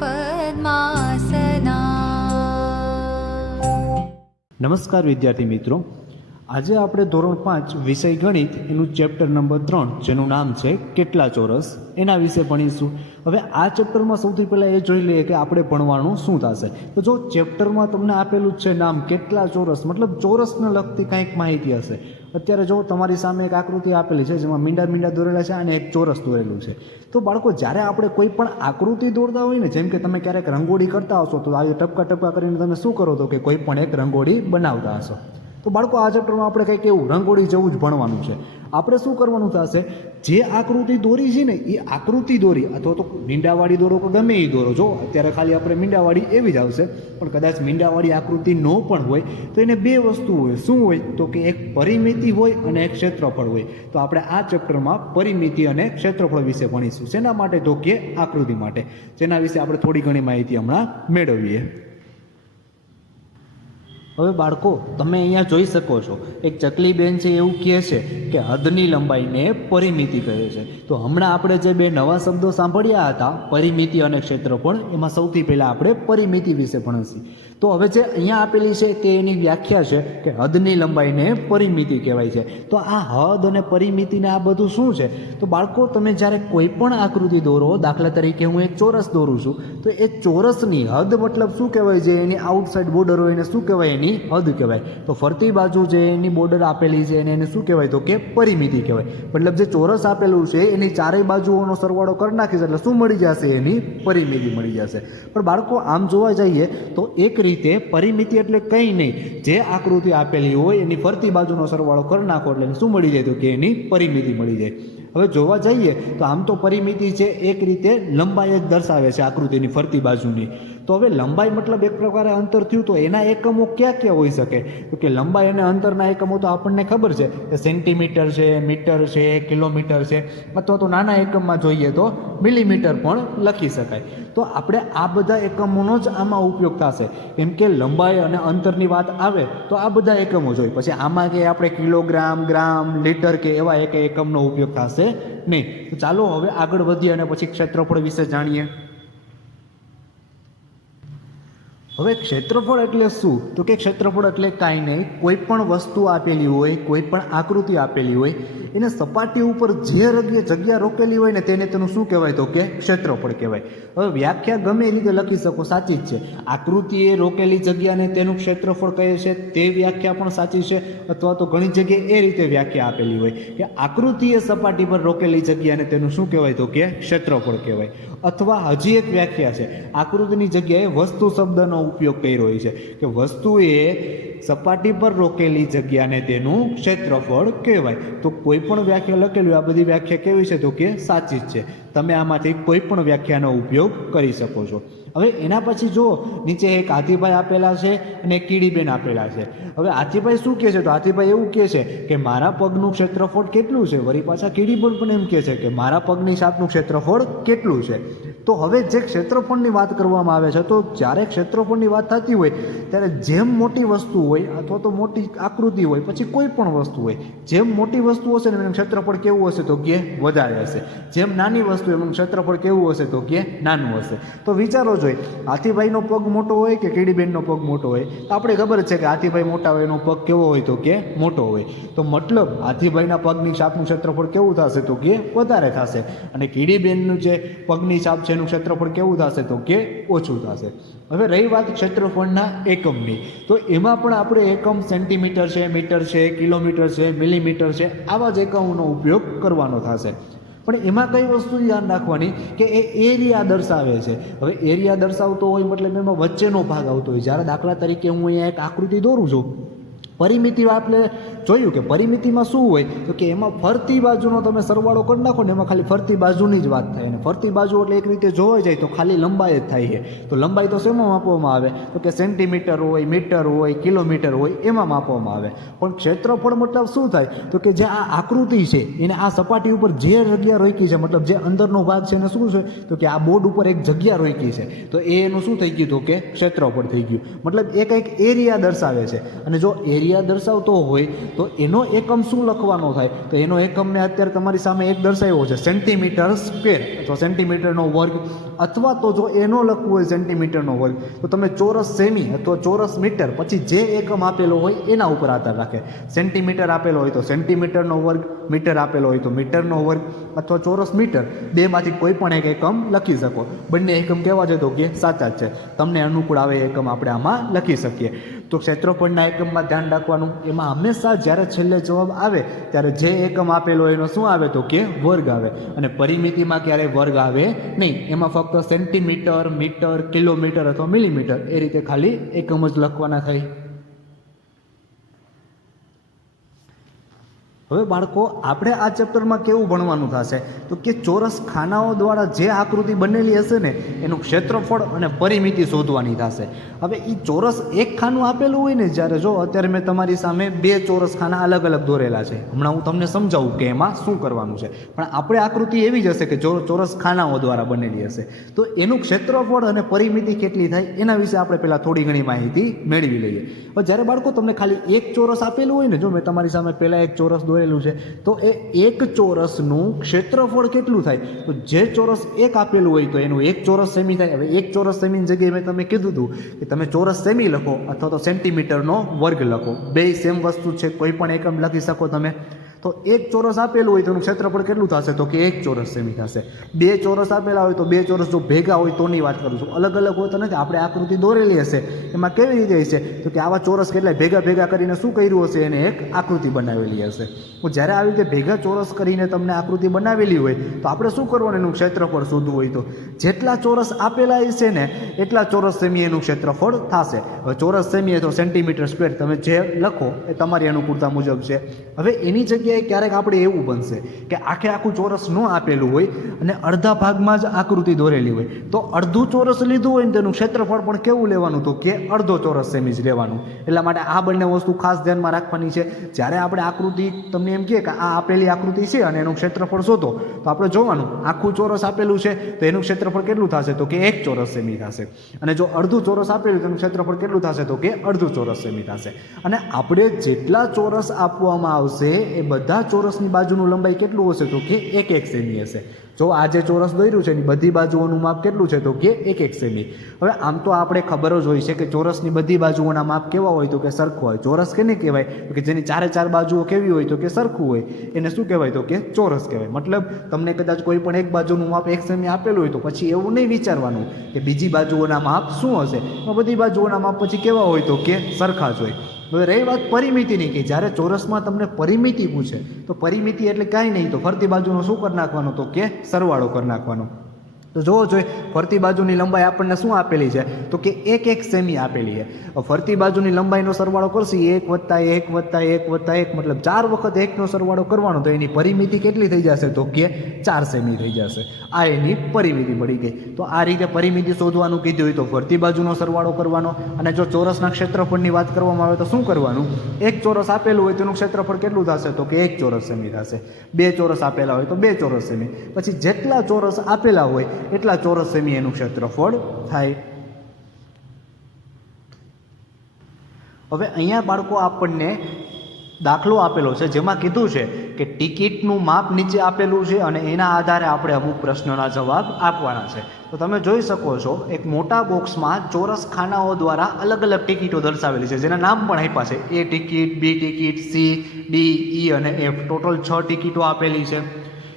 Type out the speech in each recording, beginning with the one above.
पद्मासना। નમસ્કાર વિદ્યાર્થી મિત્રો, આજે આપણે ધોરણ 5 વિષય ગણિત એનું ચેપ્ટર નંબર 3 જેનું નામ છે કેટલા ચોરસ એના વિશે ભણીશું. હવે આ ચેપ્ટરમાં સૌથી પહેલાં એ જોઈ લઈએ કે આપણે ભણવાનું શું થશે. તો જો ચેપ્ટરમાં તમને આપેલું જ છે નામ કેટલા ચોરસ, મતલબ ચોરસને લગતી કંઈક માહિતી હશે. અત્યારે જો તમારી સામે એક આકૃતિ આપેલી છે જેમાં મીંડા મીંડા દોરેલા છે અને એક ચોરસ દોરેલું છે. તો બાળકો, જ્યારે આપણે કોઈ પણ આકૃતિ દોરતા હોય ને, જેમ કે તમે ક્યારેક રંગોળી કરતા હશો તો આવી ટપકા ટપકા કરીને તમે શું કરો તો કે કોઈ પણ એક રંગોળી બનાવતા હશો. તો બાળકો, આ ચેપ્ટરમાં આપણે કંઈક એવું રંગોળી જેવું જ ભણવાનું છે. આપણે શું કરવાનું થશે, જે આકૃતિ દોરી છે ને એ આકૃતિ દોરી અથવા તો મીંડાવાળી દોરો કે ગમે એ દોરો. જો અત્યારે ખાલી આપણે મીંડાવાળી એવી જ આવશે, પણ કદાચ મીંડાવાળી આકૃતિ ન પણ હોય તો એને બે વસ્તુ હોય. શું હોય તો કે એક પરિમિતિ હોય અને એક ક્ષેત્રફળ હોય. તો આપણે આ ચેપ્ટરમાં પરિમિતિ અને ક્ષેત્રફળ વિશે ભણીશું. શેના માટે તો કે આકૃતિ માટે. જેના વિશે આપણે થોડી ઘણી માહિતી હમણાં મેળવીએ. હવે બાળકો, તમે અહીંયા જોઈ શકો છો એક ચકલી બેન છે એવું કહે છે કે હદની લંબાઈને પરિમિતિ કહે છે. તો હમણાં આપણે જે બે નવા શબ્દો સાંભળ્યા હતા, પરિમિતિ અને ક્ષેત્રફળ, એમાં સૌથી પહેલાં આપણે પરિમિતિ વિશે ભણીશું. તો હવે જે અહીંયા આપેલી છે કે એની વ્યાખ્યા છે કે હદની લંબાઈને પરિમિતિ કહેવાય છે. તો આ હદ અને પરિમિતિને આ બધું શું છે? તો બાળકો, તમે જ્યારે કોઈ પણ આકૃતિ દોરો, દાખલા તરીકે હું એક ચોરસ દોરું છું, તો એ ચોરસની હદ મતલબ શું કહેવાય? જે એની આઉટસાઇડ બોર્ડર હોય એને શું કહેવાય? એની હદ કહેવાય. તો ફરતી બાજુ જે એની બોર્ડર આપેલી છે એને શું કહેવાય? તો કે પરિમિતિ કહેવાય. મતલબ જે ચોરસ આપેલું છે એની ચારેય બાજુઓનો સરવાળો કરી નાખીશ એટલે શું મળી જશે? એની પરિમિતિ મળી જશે. પણ બાળકો, આમ જોવા જઈએ તો એક રીતે પરિમિતિ એટલે કંઈ નહીં, જે આકૃતિ આપેલી હોય એની ફરતી બાજુનો સરવાળો કરી નાખો એટલે શું મળી જાય? તો કે એની પરિમિતિ મળી જાય. હવે જોવા જઈએ તો આમ તો પરિમિતિ છે એક રીતે લંબાઈ જ દર્શાવે છે આકૃતિની ફરતી બાજુની. તો હવે લંબાઈ મતલબ એક પ્રકારે અંતર થયું, તો એના એકમો ક્યાં ક્યાં હોઈ શકે? તો કે લંબાઈ અને અંતરના એકમો તો આપણને ખબર છે કે સેન્ટીમીટર છે, મીટર છે, કિલોમીટર છે, અથવા તો નાના એકમમાં જોઈએ તો મિલીમીટર પણ લખી શકાય. તો આપણે આ બધા એકમોનો જ આમાં ઉપયોગ થશે. કેમ કે લંબાઈ અને અંતરની વાત આવે તો આ બધા એકમો જોઈએ. પછી આમાં કે આપણે કિલોગ્રામ, ગ્રામ, લીટર કે એવા એક એકમનો ઉપયોગ થશે નહીં. તો ચાલો હવે આગળ વધીએ અને પછી ક્ષેત્રફળ વિશે જાણીએ. હવે ક્ષેત્રફળ એટલે શું? તો કે ક્ષેત્રફળ એટલે કાંઈ નહીં, કોઈ પણ વસ્તુ આપેલી હોય, કોઈ પણ આકૃતિ આપેલી હોય, એને સપાટી ઉપર જે જગ્યા રોકેલી હોય ને તેને તેનું શું કહેવાય? તો કે ક્ષેત્રફળ કહેવાય. હવે વ્યાખ્યા ગમે એ રીતે લખી શકો, સાચી જ છે. આકૃતિએ રોકેલી જગ્યાને તેનું ક્ષેત્રફળ કહે છે, તે વ્યાખ્યા પણ સાચી છે. અથવા તો ઘણી જગ્યાએ એ રીતે વ્યાખ્યા આપેલી હોય કે આકૃતિએ સપાટી પર રોકેલી જગ્યાને તેનું શું કહેવાય? તો કે ક્ષેત્રફળ કહેવાય. અથવા હજી એક વ્યાખ્યા છે, આકૃતિની જગ્યાએ વસ્તુ શબ્દનો ઉપયોગ કર્યો હોય છે કે વસ્તુએ સપાટી પર રોકેલી જગ્યાને તેનું ક્ષેત્રફળ કહેવાય. તો કોઈ પણ વ્યાખ્યા લખેલી, આ બધી વ્યાખ્યા કેવી છે? તો કે સાચી જ છે. તમે આમાંથી કોઈ પણ વ્યાખ્યાનો ઉપયોગ કરી શકો છો. હવે એના પછી જો નીચે એક હાથીભાઈ આપેલા છે અને એક કીડીબેન આપેલા છે. હવે હાથીભાઈ શું કહે છે? તો હાથીભાઈ એવું કહે છે કે મારા પગનું ક્ષેત્રફળ કેટલું છે. વળી પાછા કીડીબેન પણ એમ કહે છે કે મારા પગની છાપનું ક્ષેત્રફળ કેટલું છે. તો હવે જે ક્ષેત્રફળની વાત કરવામાં આવે છે, તો જ્યારે ક્ષેત્રફળની વાત થતી હોય ત્યારે જેમ મોટી વસ્તુ હોય અથવા તો મોટી આકૃતિ હોય, પછી કોઈ પણ વસ્તુ હોય, જેમ મોટી વસ્તુ હશે ને એનું ક્ષેત્રફળ કેવું હશે? તો કે વધારે હશે. જેમ નાની વસ્તુ એનું ક્ષેત્રફળ કેવું હશે? તો કે નાનું હશે. તો વિચારો જોઈએ, હાથીભાઈનો પગ મોટો હોય કે કીડીબેનનો પગ મોટો હોય? આપણે ખબર છે કે હાથીભાઈ મોટા હોય એનો પગ કેવો હોય? તો કે મોટો હોય. તો મતલબ હાથીભાઈના પગની છાપનું ક્ષેત્રફળ કેવું થશે? તો કે વધારે થશે. અને કીડીબેનનું જે પગની છાપ છે એનું ક્ષેત્રફળ કેવું થશે? તો કે ઓછું થશે. હવે રહી વાત ક્ષેત્રફળના એકમની, તો એમાં પણ આપણે એકમ સેન્ટીમીટર છે, મીટર છે, કિલોમીટર છે, મિલીમીટર છે, આવા જ એકમોનો ઉપયોગ કરવાનો થશે. પણ એમાં કઈ વસ્તુ ધ્યાન રાખવાની કે એ એરિયા દર્શાવે છે. હવે એરિયા દર્શાવતો હોય મતલબ એમાં વચ્ચેનો ભાગ આવતો હોય. જ્યારે દાખલા તરીકે હું અહીંયા એક આકૃતિ દોરું છું, પરિમિતિ આપણે જોયું કે પરિમિતિમાં શું હોય? તો કે એમાં ફરતી બાજુનો તમે સરવાળો કરી નાખો ને એમાં ખાલી ફરતી બાજુની જ વાત થાય. અને ફરતી બાજુ એટલે એક રીતે જોવા જાય તો ખાલી લંબાઈ જ થાય છે. તો લંબાઈ તો શેમાં માપવામાં આવે? તો કે સેન્ટીમીટર હોય, મીટર હોય, કિલોમીટર હોય, એમાં માપવામાં આવે. પણ ક્ષેત્રફળ મતલબ શું થાય? તો કે જે આ આકૃતિ છે એને આ સપાટી ઉપર જે જગ્યા રોકી છે, મતલબ જે અંદરનો ભાગ છે એને શું છે? તો કે આ બોર્ડ ઉપર એક જગ્યા રોકી છે, તો એનું શું થઈ ગયું? તો કે ક્ષેત્રફળ થઈ ગયું. મતલબ એ કંઈક એરિયા દર્શાવે છે. અને જો એરિયા દર્શાવતો હોય તો એનો એકમ શું લખવાનો થાય? તો એનો એકમ મેં અત્યારે તમારી સામે એક દર્શાવ્યો છે, સેન્ટીમીટર સ્ક્વેર અથવા સેન્ટીમીટરનો વર્ગ, અથવા તો જો એનો લખવું હોય સેન્ટીમીટરનો વર્ગ તો તમે ચોરસ સેમી અથવા ચોરસ મીટર, પછી જે એકમ આપેલો હોય એના ઉપર આધાર રાખે. સેન્ટીમીટર આપેલો હોય તો સેન્ટીમીટરનો વર્ગ, મીટર આપેલો હોય તો મીટરનો વર્ગ અથવા ચોરસ મીટર, બેમાંથી કોઈ પણ એક એકમ લખી શકો. બંને એકમ કેવા છે? તો કે સાચા જ છે. તમને અનુકૂળ આવે એકમ આપણે આમાં લખી શકીએ. તો ક્ષેત્રફળના એકમમાં ધ્યાન રાખવાનું, એમાં હંમેશા જ્યારે છેલ્લે જવાબ આવે ત્યારે જે એકમ આપેલો હોય એનો શું આવે? તો કે વર્ગ આવે. અને પરિમિતિમાં ક્યારેય વર્ગ આવે નહીં, એમાં ફક્ત સેન્ટીમીટર, મીટર, કિલોમીટર અથવા મિલીમીટર એ રીતે ખાલી એકમ જ લખવાના થાય. હવે બાળકો આપણે આ ચેપ્ટરમાં કેવું ભણવાનું થશે? તો કે ચોરસ ખાનાઓ દ્વારા જે આકૃતિ બનેલી હશે ને એનું ક્ષેત્રફળ અને પરિમિતિ શોધવાની થશે. હવે એ ચોરસ એક ખાનું આપેલું હોય ને, જ્યારે જો અત્યારે મેં તમારી સામે બે ચોરસ ખાના અલગ અલગ દોરેલા છે, હમણાં હું તમને સમજાવું કે એમાં શું કરવાનું છે. પણ આપણે આકૃતિ એવી જ હશે કે ચોરસ ખાનાઓ દ્વારા બનેલી હશે, તો એનું ક્ષેત્રફળ અને પરિમિતિ કેટલી થાય એના વિશે આપણે પહેલાં થોડી ઘણી માહિતી મેળવી લઈએ. હવે જ્યારે બાળકો તમને ખાલી એક ચોરસ આપેલું હોય ને, જો મેં તમારી સામે પહેલાં એક ચોરસ દોરેલું છે, તો એ એક ચોરસનું ક્ષેત્રફળ કેટલું થાય? તો જે ચોરસ એક આપેલું હોય તો એનું એક ચોરસ સેમી થાય. હવે એક ચોરસ સેમીની જગ્યાએ મેં તમે કીધું હતું કે તમે ચોરસ સેમી લખો અથવા તો સેન્ટીમીટરનો વર્ગ લખો, બે સેમ વસ્તુ છે, કોઈ પણ એકમ લખી શકો તમે. તો એક ચોરસ આપેલું હોય તો એનું ક્ષેત્રફળ કેટલું થશે? તો કે એક ચોરસ સેમી થશે. બે ચોરસ આપેલા હોય તો બે ચોરસ જો ભેગા હોય તોની વાત કરું છું, અલગ અલગ હોય તો નથી. આપણે આકૃતિ દોરેલી હશે એમાં કેવી રીતે હશે? તો કે આવા ચોરસ કેટલાય ભેગા કરીને શું કર્યું હશે? એને એક આકૃતિ બનાવેલી હશે. જ્યારે આવી રીતે ભેગા ચોરસ કરીને તમને આકૃતિ બનાવેલી હોય તો આપણે શું કરવાનું? એનું ક્ષેત્રફળ શોધવું હોય તો જેટલા ચોરસ આપેલા હશે ને એટલા ચોરસ સેમી એનું ક્ષેત્રફળ થશે. હવે ચોરસ સેમી તો સેન્ટીમીટર સ્ક્વેર, તમે જે લખો એ તમારી અનુકૂળતા મુજબ છે. હવે એની જગ્યાએ ક્યારેક આપણે એવું બનશે કે આખું ચોરસ ન આપેલું હોય અને અડધા ભાગમાં જ આકૃતિ દોરેલી હોય, તો અડધું ચોરસ લીધું હોય ને તેનું ક્ષેત્રફળ પણ કેવું લેવાનું? તો કે અડધો ચોરસ સેમી જ લેવાનું. એટલા માટે આ બંને વસ્તુ ખાસ ધ્યાનમાં રાખવાની છે. જ્યારે આપણે આકૃતિ તમને એમ કહે કે આ આપેલી આકૃતિ છે અને એનું ક્ષેત્રફળ શોધો, તો આપણે જોવાનું આખું ચોરસ આપેલું છે તો એનું ક્ષેત્રફળ કેટલું થશે? તો કે એક ચોરસ સેમી થશે. અને જો અડધું ચોરસ આપેલું તો એનું ક્ષેત્રફળ કેટલું થશે? તો કે અડધું ચોરસ સેમી થશે. અને આપણે જેટલા ચોરસ આપવામાં આવશે એ બધા ચોરસની બાજુનું લંબાઈ કેટલું હશે? તો કે એક સેમી હશે. જો આ જે ચોરસ દોર્યું છે એની બધી બાજુઓનું માપ કેટલું છે? તો કે એક સેમી. હવે આમ તો આપણે ખબર જ હોય છે કે ચોરસની બધી બાજુઓના માપ કેવા હોય? તો કે સરખું હોય. ચોરસ કેને કહેવાય? તો કે જેની ચારે ચાર બાજુઓ કેવી હોય? તો કે સરખું હોય, એને શું કહેવાય? તો કે ચોરસ કહેવાય. મતલબ તમને કદાચ કોઈ પણ એક બાજુનું માપ એક સેમી આપેલું હોય તો પછી એવું નહીં વિચારવાનું કે બીજી બાજુઓના માપ શું હશે. બધી બાજુઓના માપ પછી કેવા હોય? તો કે સરખા જ હોય. હવે રહી વાત પરિમિતિની, કે જ્યારે ચોરસમાં તમને પરિમિતિ પૂછે તો પરિમિતિ એટલે કાંઈ નહીં, તો ફરતી બાજુનો શું કરી નાખવાનો? તો કે સરવાળો કરી નાખવાનો. તો જોવો જોઈએ ફરતી બાજુની લંબાઈ આપણને શું આપેલી છે? તો કે એક સેમી આપેલી છે. ફરતી બાજુની લંબાઈનો સરવાળો કરશે 1 + 1 + 1 + 1, મતલબ 4 વખત 1નો સરવાળો કરવાનો, તો એની પરિમિતિ કેટલી થઈ જશે? તો કે 4 સેમી થઈ જશે. આ એની પરિમિતિ મળી ગઈ. તો આ રીતે પરિમિતિ શોધવાનું કીધું હોય તો ફરતી બાજુનો સરવાળો કરવાનો. અને જો ચોરસના ક્ષેત્રફળની વાત કરવામાં આવે તો શું કરવાનું? એક ચોરસ આપેલું હોય તેનું ક્ષેત્રફળ કેટલું થશે? તો કે 1 ચોરસ સેમી થશે. બે ચોરસ આપેલા હોય તો 2 ચોરસ સેમી. પછી જેટલા ચોરસ આપેલા હોય એટલા ચોરસ સેમી એનું ક્ષેત્રફળ થાય. હવે અહીંયા બાળકો આપણને દાખલો આપેલો છે જેમાં કીધું છે કે ટિકિટનું માપ નીચે આપેલું છે અને એના આધારે આપણે અમુક પ્રશ્નોના જવાબ આપવાના છે. તો તમે જોઈ શકો છો એક મોટા બોક્સમાં ચોરસ ખાનાઓ દ્વારા અલગ અલગ ટિકિટો દર્શાવેલી છે, જેના નામ પણ આપ્યા છે. A ticket, B ticket, C, D, E અને F. ટોટલ 6 ટિકિટો આપેલી છે.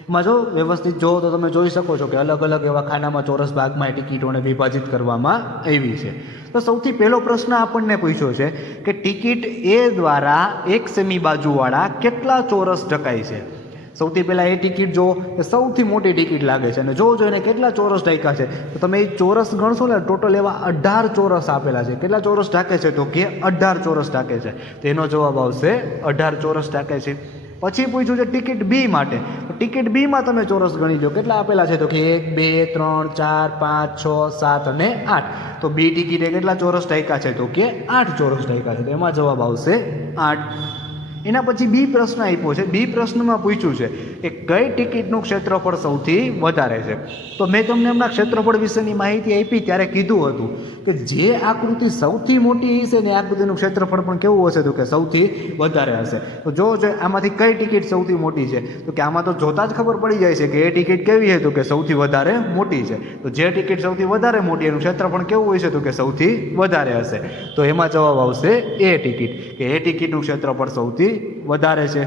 એમાં જો વ્યવસ્થિત જો તો તમે જોઈ શકો છો કે અલગ અલગ એવા ખાનામાં ચોરસ ભાગમાં ટિકિટોને વિભાજિત કરવામાં આવી છે. તો સૌથી પહેલો પ્રશ્ન આપણને પૂછ્યો છે કે ટિકિટ A દ્વારા 1 સેમી બાજુવાળા કેટલા ચોરસ ઢકાય છે? સૌથી પહેલાં એ ટિકિટ જો એ સૌથી મોટી ટિકિટ લાગે છે અને જોજો એને કેટલા ચોરસ ઢાંક્યા છે. તો તમે એ ચોરસ ગણશો ને, ટોટલ એવા 18 ચોરસ આપેલા છે. કેટલા ચોરસ ઢાંકે છે? તો કે 18 ચોરસ ઢાંકે છે. તો એનો જવાબ આવશે 18 ચોરસ ઢાંકે છે. પછી પૂછ્યું છે ટિકિટ B માટે. તો ટિકિટ B માં તમે ચોરસ ગણી લો, કેટલા આપેલા છે? તો કે 1, 2, 3, 4, 5, 6, 7 અને 8. તો B ટિકિટે કેટલા ચોરસ ઢાંક્યા છે? તો કે 8 ચોરસ ઢાંક્યા છે. તો એમાં જવાબ આવશે 8. એના પછી બી પ્રશ્ન આપ્યો છે. બી પ્રશ્નમાં પૂછ્યું છે કે કઈ ટિકિટનું ક્ષેત્રફળ સૌથી વધારે છે. તો મેં તમને હમણાં ક્ષેત્રફળ વિશેની માહિતી આપી ત્યારે કીધું હતું કે જે આકૃતિ સૌથી મોટી હશે ને આકૃતિનું ક્ષેત્રફળ પણ કેવું હશે તો કે સૌથી વધારે હશે. તો જો આમાંથી કઈ ટિકિટ સૌથી મોટી છે તો કે આમાં તો જોતા જ ખબર પડી જાય છે કે એ ટિકિટ કેવી છે તો કે સૌથી વધારે મોટી છે. તો જે ટિકિટ સૌથી વધારે મોટી એનું ક્ષેત્રફળ કેવું હોય છે તો કે સૌથી વધારે હશે. તો એમાં જવાબ આવશે એ ટિકિટ, કે એ ટિકિટનું ક્ષેત્રફળ સૌથી વધારે છે.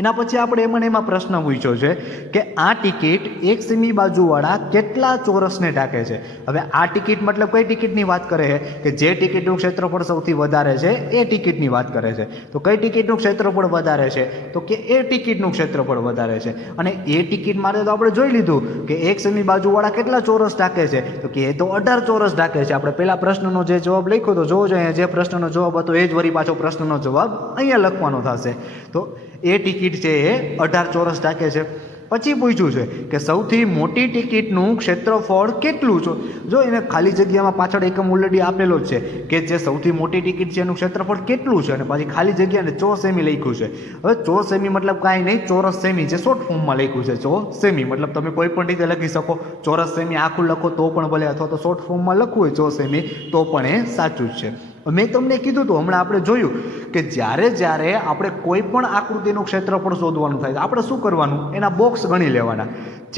એના પછી આપણે એમાં પ્રશ્ન પૂછ્યો છે કે આ ટિકિટ એક સેમી બાજુવાળા કેટલા ચોરસને ઢાંકે છે. હવે આ ટિકિટ મતલબ કઈ ટિકિટની વાત કરે છે કે જે ટિકિટનું ક્ષેત્રફળ સૌથી વધારે છે એ ટિકિટની વાત કરે છે. તો કઈ ટિકિટનું ક્ષેત્રફળ વધારે છે તો કે એ ટિકિટનું ક્ષેત્રફળ વધારે છે. અને એ ટિકિટ માટે તો આપણે જોઈ લીધું કે એક સેમી બાજુવાળા કેટલા ચોરસ ઢાંકે છે તો કે એ તો 18 ચોરસ ઢાંકે છે. આપણે પહેલા પ્રશ્નનો જે જવાબ લખ્યો તો જોવો જોઈએ જે પ્રશ્નનો જવાબ હતો એ જ વળી પાછો પ્રશ્નનો જવાબ અહીંયા લખવાનો થશે. તો એ ટિકિટ છે એ 18 ચોરસ ઢાંકે છે. પછી પૂછ્યું છે કે સૌથી મોટી ટિકિટનું ક્ષેત્રફળ કેટલું છે. જો એને ખાલી જગ્યામાં પાછળ એકમ ઓલરેડી આપેલો જ છે કે જે સૌથી મોટી ટિકિટ છે એનું ક્ષેત્રફળ કેટલું છે અને પછી ખાલી જગ્યાને 4 સેમી લખ્યું છે. હવે 4 સેમી મતલબ કાંઈ નહીં, ચોરસ સેમી છે, શોર્ટ ફોર્મમાં લખ્યું છે 4 સેમી. મતલબ તમે કોઈ પણ રીતે લખી શકો, ચોરસ સેમી આખું લખો તો પણ ભલે, અથવા તો શોર્ટ ફોર્મમાં લખવું હોય 4 સેમી તો પણ એ સાચું જ છે. મેં તમને કીધું હતું, હમણાં આપણે જોયું કે જ્યારે આપણે કોઈ પણ આકૃતિનું ક્ષેત્રફળ શોધવાનું થાય તો આપણે શું કરવાનું, એના બોક્સ ગણી લેવાના.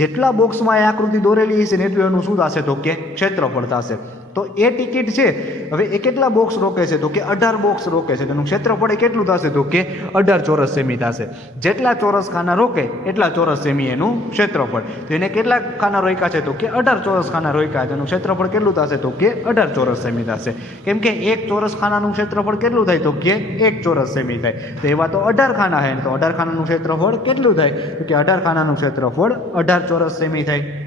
જેટલા બોક્સમાં એ આકૃતિ દોરેલી હશે ને એટલું એનું શું થશે તો કે ક્ષેત્રફળ થશે. તો એ ટિકિટ છે હવે એ કેટલા બોક્સ રોકે છે તો કે 18 બોક્સ રોકે છે. તેનું ક્ષેત્રફળ એ કેટલું થશે તો કે 18 ચોરસ સેમી થશે. જેટલા ચોરસ ખાના રોકે એટલા ચોરસ સેમી એનું ક્ષેત્રફળ. તો એને કેટલા ખાના રોક્યા છે તો કે 18 ચોરસ ખાના રોક્યા છે. એનું ક્ષેત્રફળ કેટલું થશે તો કે 18 ચોરસ સેમી થશે. કેમ કે એક ચોરસ ખાનાનું ક્ષેત્રફળ કેટલું થાય તો કે 1 ચોરસ સેમી થાય. તો એવા તો 18 ખાના છે, તો 18 ખાનાનું ક્ષેત્રફળ કેટલું થાય તો કે 18 ખાનાનું ક્ષેત્રફળ 18 ચોરસ સેમી થાય.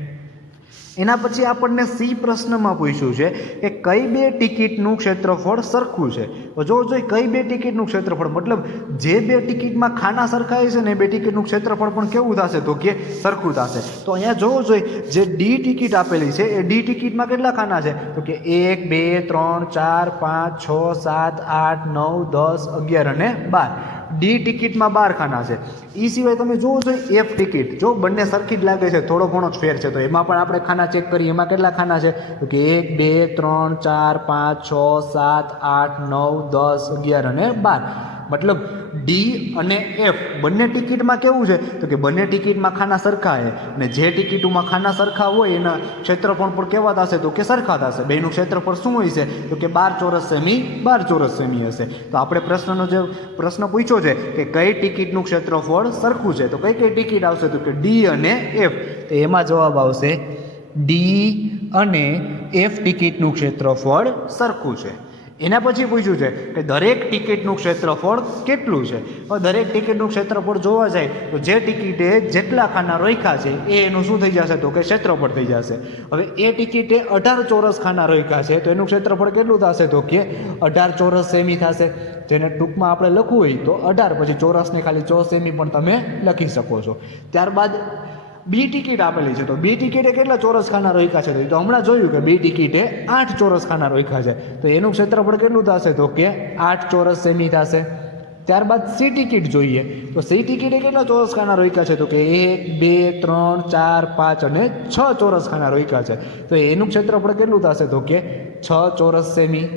એના પછી આપણને સી પ્રશ્નમાં પૂછ્યું છે કે કઈ બે ટિકિટનું ક્ષેત્રફળ સરખું છે. જો કઈ બે ટિકિટનું ક્ષેત્રફળ મતલબ જે બે ટિકિટમાં ખાના સરખાય છે ને એ બે ટિકિટનું ક્ષેત્રફળ પણ કેવું થશે તો કે સરખું થશે. તો અહીંયા જોવું જોઈએ જે ડી ટિકિટ આપેલી છે એ ડી ટિકિટમાં કેટલા ખાના છે તો કે 1 2 3 4 5 6 7 8 9 10 11 અને 12. ડી ટિકિટમાં 12 ખાના છે. એ સિવાય તમે જોવો જોઈએ એફ ટિકિટ, જો બંને સરખી જ લાગે છે, થોડો ઘણો જ ફેર છે, તો એમાં પણ આપણે ખાના ચેક કરીએ. એમાં કેટલા ખાના છે તો કે 1 2 3 4 5 6 7 8 9 10 11 અને 12. મતલબ ડી અને એફ બંને ટિકિટમાં કેવું છે તો કે બંને ટિકિટમાં ખાના સરખા છે. અને જે ટિકિટોમાં ખાના સરખા હોય એના ક્ષેત્રફળ પણ કેવા થશે તો કે સરખા થશે. બેનું ક્ષેત્રફળ શું હોય છે તો કે 12 ચોરસ સેમી 12 ચોરસ સેમી હશે. તો આપણે પ્રશ્નનો જે પ્રશ્ન પૂછ્યો છે કે કઈ ટિકિટનું ક્ષેત્રફળ સરખું છે તો કઈ કઈ ટિકિટ આવશે તો કે ડી અને એફ. તો એમાં જવાબ આવશે ડી અને એફ ટિકિટનું ક્ષેત્રફળ સરખું છે. એના પછી પૂછ્યું છે કે દરેક ટિકિટનું ક્ષેત્રફળ કેટલું છે. હવે દરેક ટિકિટનું ક્ષેત્રફળ જોવા જાય તો જે ટિકિટે જેટલા ખાના રોક્યા છે એ એનું શું થઈ જશે તો કે ક્ષેત્રફળ થઈ જશે. હવે એ ટિકિટે 18 ચોરસ ખાના રોક્યા છે તો એનું ક્ષેત્રફળ કેટલું થશે તો કે 18 ચોરસ સેમી થશે. જેને ટૂંકમાં આપણે લખવું હોય તો 18 પછી ચોરસને ખાલી 4 સેમી પણ તમે લખી શકો છો. ત્યારબાદ બી ટિકિટ આપેલી છે તો બી ટિકિટે કેટલા ચોરસ ખાના રોક્યા છે તો હમણાં જોયું કે બી ટિકિટે 8 ચોરસ ખાના રોક્યા છે. તો એનું ક્ષેત્રફળ કેટલું થશે તો કે 8 ચોરસ સેમી થશે. ત્યારબાદ સી ટિકિટ જોઈએ તો સી ટિકિટે કેટલા ચોરસ ખાના રોક્યા છે તો કે 1 2 3 4 5 અને 6 ચોરસ ખાના રોક્યા છે. તો એનું ક્ષેત્રફળ કેટલું થશે તો કે 6 ચોરસ સેમી.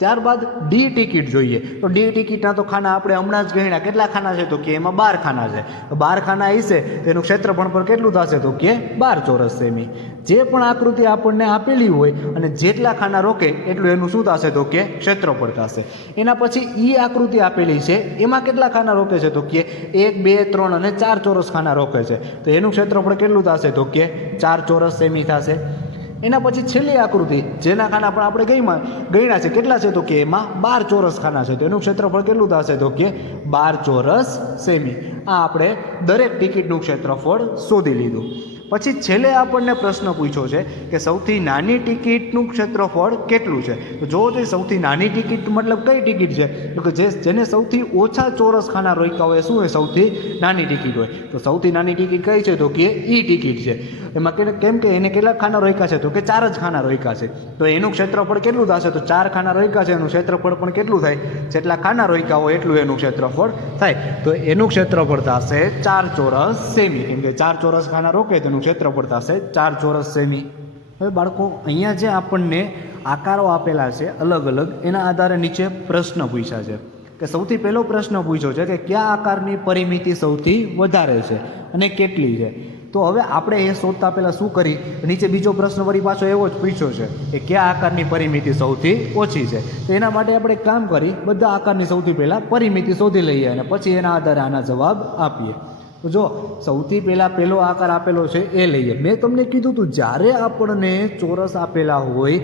ત્યારબાદ ડી ટિકિટ જોઈએ તો ડી ટિકિટના તો ખાના આપણે હમણાં જ ગણ્યા, કેટલા ખાના છે તો કે એમાં 12 ખાના છે. તો 12 ખાના હશે તો એનું ક્ષેત્રફળ પર કેટલું થશે તો કે 12 ચોરસ સેમી. જે પણ આકૃતિ આપણને આપેલી હોય અને જેટલા ખાના રોકે એટલું એનું શું થશે તો કે ક્ષેત્રફળ થશે. એના પછી ઈ આકૃતિ આપેલી છે એમાં કેટલા ખાના રોકે છે તો કે 1 2 3 અને 4 ચોરસ ખાના રોકે છે. તો એનું ક્ષેત્રફળ કેટલું થશે તો કે 4 ચોરસ સેમી થશે. એના પછી છેલ્લી આકૃતિ જેના ખાના પણ આપણે ગણ્યા છે કેટલા છે તો કે એમાં 12 ચોરસ ખાના છે. તો એનું ક્ષેત્રફળ કેટલું થશે તો કે 12 ચોરસ સેમી. આ આપણે દરેક ટિકિટનું ક્ષેત્રફળ શોધી લીધું. પછી છેલ્લે આપણને પ્રશ્ન પૂછ્યો છે કે સૌથી નાની ટિકિટનું ક્ષેત્રફળ કેટલું છે. તો જો તે સૌથી નાની ટિકિટ મતલબ કઈ ટિકિટ છે, તો કે જેને સૌથી ઓછા ચોરસ ખાના રોક્યા હોય શું હોય, સૌથી નાની ટિકિટ હોય. તો સૌથી નાની ટિકિટ કઈ છે, તો કે ઈ ટિકિટ છે. એમાં કેમ કે એને કેટલા ખાના રોક્યા છે, તો કે 4 જ ખાના રોક્યા છે. તો એનું ક્ષેત્રફળ કેટલું થશે, તો 4 ખાના રોક્યા છે, એનું ક્ષેત્રફળ પણ કેટલું થાય, જેટલા ખાના રોક્યા હોય એટલું એનું ક્ષેત્રફળ થાય. તો એનું ક્ષેત્રફળ થશે 4 ચોરસ સેમી. કેમ કે 4 ચોરસ ખાના રોકે તેનું ક્ષેત્રફળ થશે 4 ચોરસ સેમી. હવે બાળકો અહીંયા જે આપણને આકારો આપેલા છે અલગ અલગ, એના આધારે નીચે પ્રશ્ન પૂછ્યા છે કે સૌથી પહેલો પ્રશ્ન પૂછ્યો છે કે કયા આકારની પરિમિતિ સૌથી વધારે છે અને કેટલી છે. તો હવે આપણે એ શોધતા પહેલાં શું કરી, નીચે બીજો પ્રશ્ન વળી પાછો એવો જ પૂછ્યો છે કે કયા આકારની પરિમિતિ સૌથી ઓછી છે. તો એના માટે આપણે એક કામ કરી, બધા આકારની સૌથી પહેલાં પરિમિતિ શોધી લઈએ અને પછી એના આધારે આના જવાબ આપીએ. તો જો સૌથી પહેલાં પહેલો આકાર આપેલો છે એ લઈએ. મેં તમને કીધું હતું જ્યારે આપણને ચોરસ આપેલા હોય,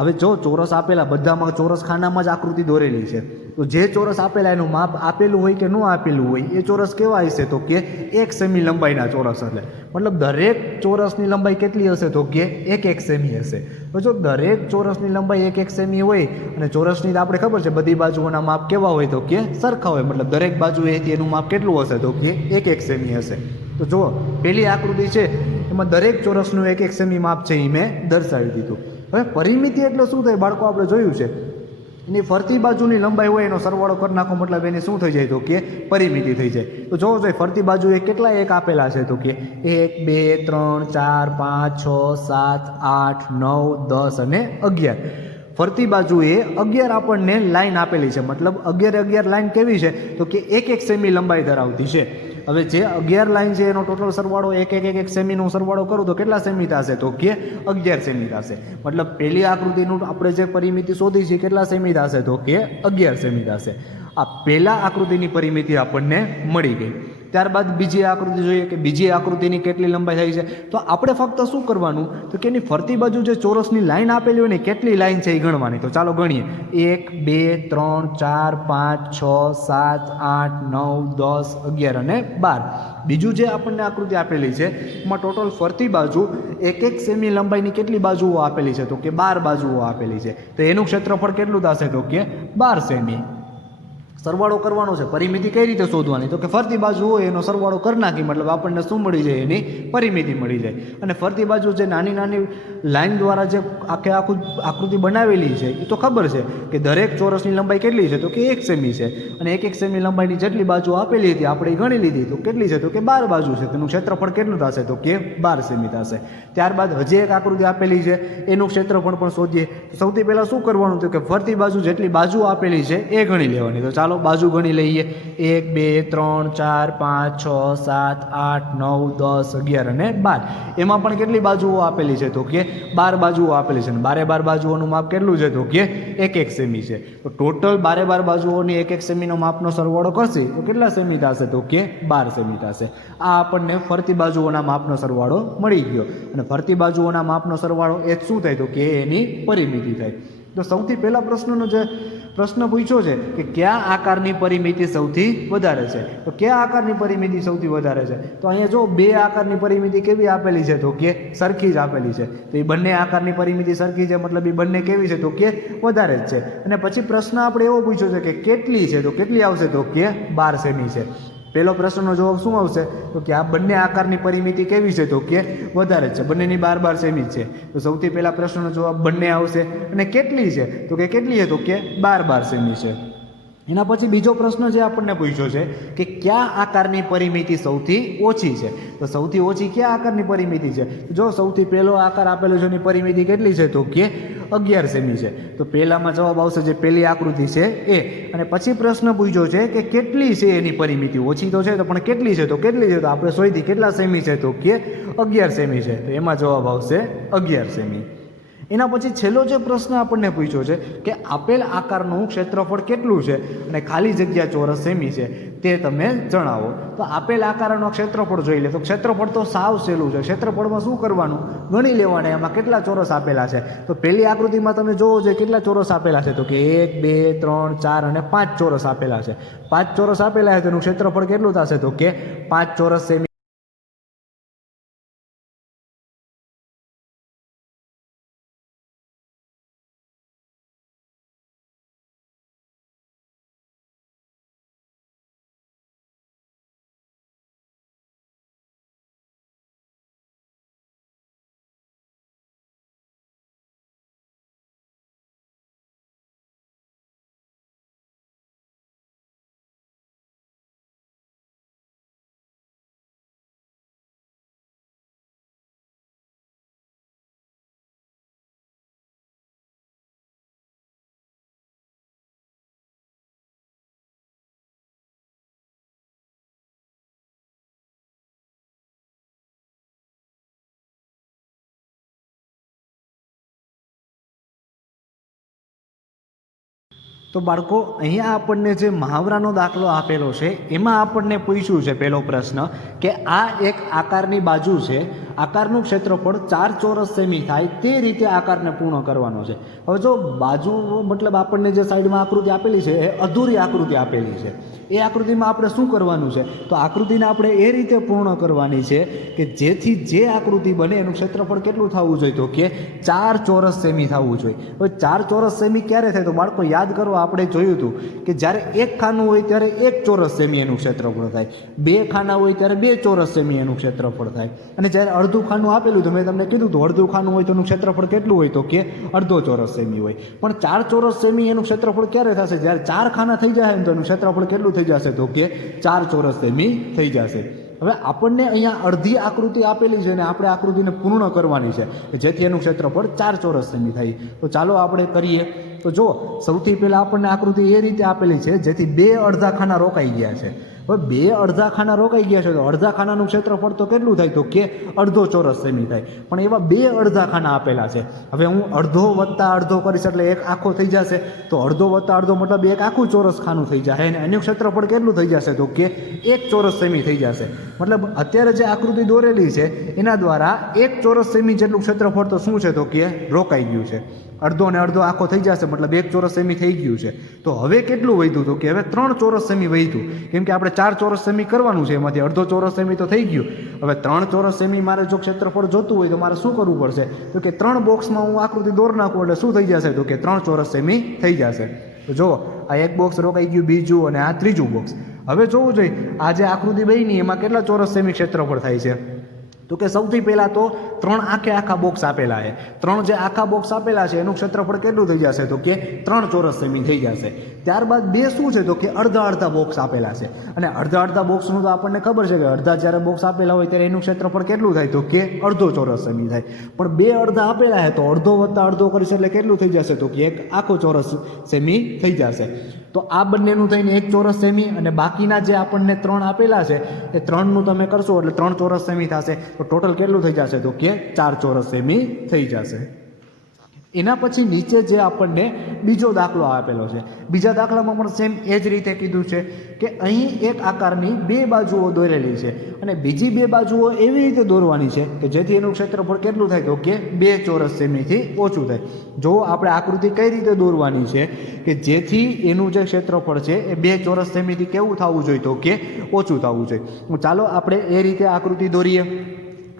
હવે જો ચોરસ આપેલા બધામાં ચોરસ ખાનામાં જ આકૃતિ દોરેલી છે, તો જે ચોરસ આપેલા એનું માપ આપેલું હોય કે ન આપેલું હોય એ ચોરસ કેવા હશે, તો કે 1 સેમી લંબાઈના ચોરસ હશે. મતલબ દરેક ચોરસની લંબાઈ કેટલી હશે, તો કે 1 સેમી હશે. તો જો દરેક ચોરસની લંબાઈ 1 સેમી હોય અને ચોરસની આપણે ખબર છે બધી બાજુઓના માપ કેવા હોય, તો કે સરખા હોય. મતલબ દરેક બાજુએથી એનું માપ કેટલું હશે, તો કે 1 સેમી હશે. તો જુઓ પહેલી આકૃતિ છે એમાં દરેક ચોરસનું 1 સેમી માપ છે એ મેં દર્શાવી દીધું. હવે પરિમિતિ એટલે શું થાય બાળકો, આપણે જોયું છે એની ફરતી બાજુની લંબાઈ હોય એનો સરવાળો કરી નાખો, મતલબ એની શું થઈ જાય, તો કે પરિમિતિ થઈ જાય. તો જોવો જોઈએ ફરતી બાજુએ કેટલા એક આપેલા છે, તો કે 1 2 3 4 5 6 7 8 9 10 અને 11. ફરતી બાજુએ 11 આપણને લાઈન આપેલી છે, મતલબ 11 લાઈન કેવી છે, તો કે 1 સેમી લંબાઈ ધરાવતી છે. હવે જે 11 લાઈન છે એનો ટોટલ સરવાળો 1 સેમીનો સરવાળો કરું તો કેટલા સેમી થશે, તો કે 11 સેમી થશે. મતલબ પહેલી આકૃતિનું આપણે જે પરિમિતિ શોધી છે કેટલા સેમી થશે, તો કે 11 સેમી થશે. આ પહેલા આકૃતિની પરિમિતિ આપણને મળી ગઈ. ત્યારબાદ બીજી આકૃતિ જોઈએ કે બીજી આકૃતિની કેટલી લંબાઈ થાય છે. તો આપણે ફક્ત શું કરવાનું, તો કે એની ફરતી બાજુ જે ચોરસની લાઈન આપેલી હોય ને કેટલી લાઈન છે એ ગણવાની. તો ચાલો ગણીએ, 1 2 3 4 5 6 7 8 9 10 11 અને 12. બીજું જે આપણને આકૃતિ આપેલી છે એમાં ટોટલ ફરતી બાજુ 1 સેમી લંબાઈની કેટલી બાજુઓ આપેલી છે, તો કે 12 બાજુઓ આપેલી છે. તો એનું ક્ષેત્રફળ કેટલું થશે, તો કે 12 સેમી. સરવાળો કરવાનો છે. પરિમિતિ કઈ રીતે શોધવાની, તો કે ફરતી બાજુ હોય એનો સરવાળો કરી નાખી, મતલબ આપણને શું મળી જાય, એની પરિમિતિ મળી જાય. અને ફરતી બાજુ જે નાની નાની લાઈન દ્વારા જે આખું આકૃતિ બનાવેલી છે એ તો ખબર છે કે દરેક ચોરસની લંબાઈ કેટલી છે, તો કે 1 સેમી છે. અને 1 સેમી લંબાઈની જેટલી બાજુ આપેલી હતી આપણે ગણી લીધી, તો કેટલી છે, તો કે 12 બાજુ છે. તેનું ક્ષેત્રફળ કેટલું થશે, તો કે 12 સેમી થશે. ત્યારબાદ હજી એક આકૃતિ આપેલી છે એનું ક્ષેત્રફળ પણ શોધીએ. સૌથી પહેલાં શું કરવાનું, તો કે ફરતી બાજુ જેટલી બાજુ આપેલી છે એ ગણી લેવાની. તો ચાલો બાજુ ગણી લઈએ, 1 2 3 4 5 6 7 8 9 10 11 અને 12. એમાં પણ કેટલી બાજુઓ આપેલી છે, તો કે 12 બાજુઓ આપેલી છે. અને 12 બાજુઓનું માપ કેટલું છે, તો કે 1 સેમી છે. તો ટોટલ 12 બાજુઓની 1 સેમીનો માપનો સરવાળો કરશે તો કેટલા સેમી થશે, તો કે 12 સેમી થશે. આ આપણને ફરતી બાજુઓના માપનો સરવાળો મળી ગયો. અને ફરતી બાજુઓના માપનો સરવાળો એ શું થાય, તો કે એની પરિમિતિ થાય. તો સૌથી પહેલા પ્રશ્નનો જે પ્રશ્ન પૂછ્યો છે કે કયા આકારની પરિમિતિ સૌથી વધારે છે, તો કયા આકારની પરિમિતિ સૌથી વધારે છે. તો અહીંયા જો 2 આકારની પરિમિતિ કેવી આપેલી છે, તો કે સરખી જ આપેલી છે. તો એ બંને આકારની પરિમિતિ સરખી છે, મતલબ એ બંને કેવી છે, તો કે વધારે જ છે. અને પછી પ્રશ્ન આપણે એવો પૂછ્યો છે કે કેટલી છે, તો કેટલી આવશે, તો કે 12 સેમી છે. પહેલો પ્રશ્નનો જવાબ શું આવશે, તો કે આ બંને આકારની પરિમિતિ કેવી છે, તો કે વધારે છે. બંનેની 12 સેમી છે. તો સૌથી પહેલા પ્રશ્નનો જવાબ બંને આવશે. અને કેટલી છે, તો કે કેટલી છે, તો કે 12 સેમી છે. એના પછી બીજો પ્રશ્ન જે આપણને પૂછ્યો છે કે કયા આકારની પરિમિતિ સૌથી ઓછી છે. તો સૌથી ઓછી કયા આકારની પરિમિતિ છે, જો સૌથી પહેલો આકાર આપેલો છે એની પરિમિતિ કેટલી છે, તો કે 11 સેમી છે. તો પહેલામાં જવાબ આવશે જે પહેલી આકૃતિ છે એ. અને પછી પ્રશ્ન પૂછ્યો છે કે કેટલી છે એની પરિમિતિ, ઓછી તો છે તો પણ કેટલી છે, તો કેટલી છે, તો આપણે શોધી કેટલા સેમી છે, તો કે 11 સેમી છે. તો એમાં જવાબ આવશે 11 સેમી. એના પછી છેલ્લો જે પ્રશ્ન આપણને પૂછ્યો છે કે આપેલ આકારનું ક્ષેત્રફળ કેટલું છે અને ખાલી જગ્યા ચોરસ સેમી છે તે તમે જણાવો. તો આપેલ આકારનો ક્ષેત્રફળ જોઈ લે. તો ક્ષેત્રફળ તો સાવ સહેલું છે. ક્ષેત્રફળમાં શું કરવાનું, ગણી લેવાના એમાં કેટલા ચોરસ આપેલા છે. તો પહેલી આકૃતિમાં તમે જોવો છો કેટલા ચોરસ આપેલા છે, તો કે 1 2 3 4 અને 5 ચોરસ આપેલા છે. 5 ચોરસ આપેલા છે તેનું ક્ષેત્રફળ કેટલું થશે, તો કે 5 ચોરસ સેમી. તો બાળકો અહીંયા આપણને જે મહાવરાનો દાખલો આપેલો છે એમાં આપણને પૂછ્યું છે પહેલો પ્રશ્ન કે આ એક આકારની બાજુ છે, આકારનું ક્ષેત્રફળ 4 ચોરસ સેમી થાય તે રીતે આકારને પૂર્ણ કરવાનો છે. હવે જો બાજુ મતલબ આપણને જે સાઈડમાં આકૃતિ આપેલી છે એ અધૂરી આકૃતિ આપેલી છે. એ આકૃતિમાં આપણે શું કરવાનું છે? તો આકૃતિને આપણે એ રીતે પૂર્ણ કરવાની છે કે જેથી જે આકૃતિ બને એનું ક્ષેત્રફળ કેટલું થવું જોઈએ? તો કે 4 ચોરસ સેમી થવું જોઈએ. હવે 4 ચોરસ સેમી ક્યારે થાય? તો બાળકો યાદ કરો, આપણે જોયું હતું કે જ્યારે એક ખાનું હોય ત્યારે 1 ચોરસ સેમી એનું ક્ષેત્રફળ થાય, 2 ખાના હોય ત્યારે 2 ચોરસ સેમી એનું ક્ષેત્રફળ થાય, અને જ્યારે અડધું ખાનું આપેલું તો મેં તમને કીધું હતું અડધું ખાનું હોય તો એનું ક્ષેત્રફળ કેટલું હોય? તો કે અડધો ચોરસ સેમી હોય. પણ 4 ચોરસ સેમી એનું ક્ષેત્રફળ ક્યારે થશે? જ્યારે 4 ખાના થઈ જાય ને તો એનું ક્ષેત્રફળ કેટલું થઈ જશે? તો કે 4 ચોરસ સેમી થઈ જશે. હવે આપણને અહીંયા અડધી આકૃતિ આપેલી છે ને આપણે આકૃતિને પૂર્ણ કરવાની છે જેથી એનું ક્ષેત્રફળ 4 ચોરસ સેમી થાય. તો ચાલો આપણે કરીએ. તો જો સૌથી પહેલાં આપણને આકૃતિ એ રીતે આપેલી છે જેથી 2 અડધા ખાના રોકાઈ ગયા છે. હવે 2 અડધા ખાના રોકાઈ ગયા છે તો અડધા ખાનાનું ક્ષેત્રફળ તો કેટલું થાય? તો કે અડધો ચોરસ સેમી થાય. પણ એવા 2 અડધા ખાના આપેલા છે. હવે હું અડધો વત્તા અડધો કરીશ એટલે એક આખો થઈ જશે. તો અડધો વત્તા અડધો મતલબ એક આખું ચોરસ ખાનું થઈ જશે અને એનું ક્ષેત્રફળ કેટલું થઈ જશે? તો કે 1 ચોરસ સેમી થઈ જશે. મતલબ અત્યારે જે આકૃતિ દોરેલી છે એના દ્વારા 1 ચોરસ સેમી જેટલું ક્ષેત્રફળ તો શું છે? તો કે રોકાઈ ગયું છે. અડધો અને અડધો આખો થઈ જશે મતલબ 1 ચોરસ સેમી થઈ ગયું છે. તો હવે કેટલું વધ્યું? તો કે હવે 3 ચોરસ સેમી વધ્યું, કેમ કે આપણે 4 ચોરસ સેમી કરવાનું છે, એમાંથી અડધો ચોરસ સેમી તો થઈ ગયું. હવે 3 ચોરસ સેમી મારે જો ક્ષેત્રફળ જોતું હોય તો મારે શું કરવું પડશે? તો કે 3 બોક્સમાં હું આકૃતિ દોર નાખું એટલે શું થઈ જશે? તો કે 3 ચોરસ સેમી થઈ જશે. તો જુઓ, આ એક બોક્સ રોકાઈ ગયું, બીજું અને આ ત્રીજું બોક્સ. હવે જોવું જોઈએ આ જે આકૃતિ બની એમાં કેટલા ચોરસ સેમી ક્ષેત્રફળ થાય છે? તો કે સૌથી પહેલાં તો 3 આખા બોક્સ આપેલા છે. 3 જે આખા બોક્સ આપેલા છે એનું ક્ષેત્રફળ કેટલું થઈ જશે? તો કે 3 ચોરસ સેમી થઈ જશે. ત્યારબાદ 2 શું છે? તો કે અડધા બોક્સ આપેલા છે, અને અડધા બોક્સનું તો આપણને ખબર છે કે અડધા જ્યારે બોક્સ આપેલા હોય ત્યારે એનું ક્ષેત્રફળ કેટલું થાય? તો કે અડધો ચોરસ સેમી થાય. પણ 2 અડધા આપેલા છે તો અડધો વત્તા અડધો કરીશ એટલે કેટલું થઈ જશે? તો કે 1 આખો ચોરસ સેમી થઈ જશે. તો આ બંનેનું થઈને 1 ચોરસ સેમી, અને બાકીના જે આપણને 3 આપેલા છે એ 3નું તમે કરશો એટલે 3 ચોરસ સેમી થશે. તો ટોટલ કેટલું થઈ જશે? તો કે 4 ચોરસ સેમી થઈ જશે. એના પછી નીચે જે આપણને બીજો દાખલો આપેલો છે, બીજા દાખલામાં પણ સેમ એ જ રીતે કીધું છે કે અહીં એક આકારની 2 બાજુઓ દોરેલી છે અને બીજી 2 બાજુઓ એવી રીતે દોરવાની છે કે જેથી એનું ક્ષેત્રફળ કેટલું થાય? તો કે 2 ચોરસ સેમીથી ઓછું થાય. જો આપણે આકૃતિ કઈ રીતે દોરવાની છે કે જેથી એનું જે ક્ષેત્રફળ છે એ 2 ચોરસ સેમીથી કેવું થવું જોઈએ? તો કે ઓછું થવું જોઈએ. ચાલો આપણે એ રીતે આકૃતિ દોરીએ.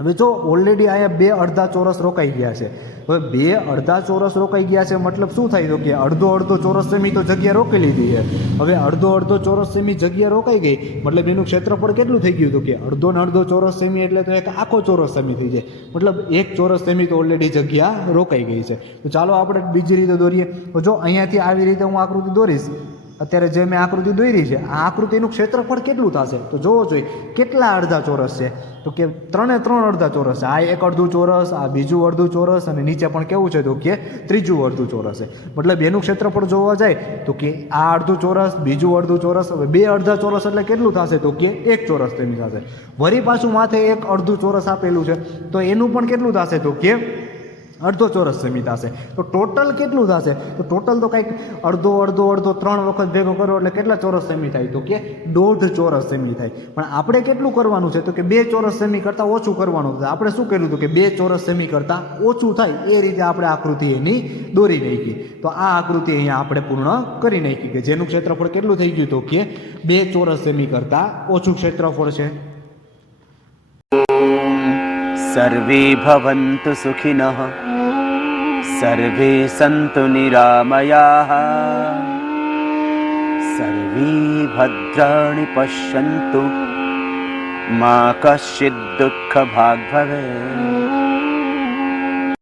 હવે જો ઓલરેડી અહીંયા 2 અડધા ચોરસ રોકાઈ ગયા છે. હવે 2 અડધા ચોરસ રોકાઈ ગયા છે મતલબ શું થાય? તો કે અડધો ચોરસ સેમી તો જગ્યા રોકી લીધી છે. હવે અડધો ચોરસ સેમી જગ્યા રોકાઈ ગઈ મતલબ એનું ક્ષેત્રફળ કેટલું થઈ ગયું? તો કે અડધો ને અડધો ચોરસ સેમી એટલે તો એક આખો ચોરસ સેમી થઈ જાય. મતલબ 1 ચોરસ સેમી તો ઓલરેડી જગ્યા રોકાઈ ગઈ છે. તો ચાલો આપણે બીજી રીતે દોરીએ. તો જો અહીંયાથી આવી રીતે હું આકૃતિ દોરીશ, અત્યારે જે મેં આકૃતિ દોરી છે આ આકૃતિનું ક્ષેત્રફળ કેટલું થશે? તો જોવો જોઈએ કેટલા અડધા ચોરસ છે? તો કે 3 અડધા ચોરસ છે. આ એક અડધું ચોરસ, આ બીજું અડધું ચોરસ, અને નીચે પણ કેવું છે? તો કે ત્રીજું અડધું ચોરસ છે. મતલબ એનું ક્ષેત્રફળ જોવા જાય તો કે આ અડધું ચોરસ, બીજું અડધું ચોરસ, હવે 2 અડધા ચોરસ એટલે કેટલું થશે? તો કે 1 ચોરસ સેમી થશે. વળી પાછું માથે એક અડધું ચોરસ આપેલું છે તો એનું પણ કેટલું થશે? તો કે અડધો ચોરસ સેમી થશે. તો ટોટલ કેટલું થશે? તો ટોટલ તો કંઈક અડધો 3 વખત ભેગો કરો એટલે કેટલા ચોરસ સેમી થાય? તો કે 1.5 ચોરસ સેમી થાય. પણ આપણે કેટલું કરવાનું છે? તો કે 2 ચોરસ સેમી કરતાં ઓછું કરવાનું છે. આપણે શું કર્યું હતું કે 2 ચોરસ સેમી કરતાં ઓછું થાય એ રીતે આપણે આકૃતિ એની દોરી નાખી. તો આ આકૃતિ અહીંયા આપણે પૂર્ણ કરી નાખી કે જેનું ક્ષેત્રફળ કેટલું થઈ ગયું? તો કે 2 ચોરસ સેમી કરતાં ઓછું ક્ષેત્રફળ છે. સર્વે ભવન્તુ સુખિનઃ, સર્વે સંતુ નિરામયાઃ, સર્વે ભદ્રાણિ પશ્યन्तુ મા કશ્ચિદ દુઃખ ભાગ ભવેत्.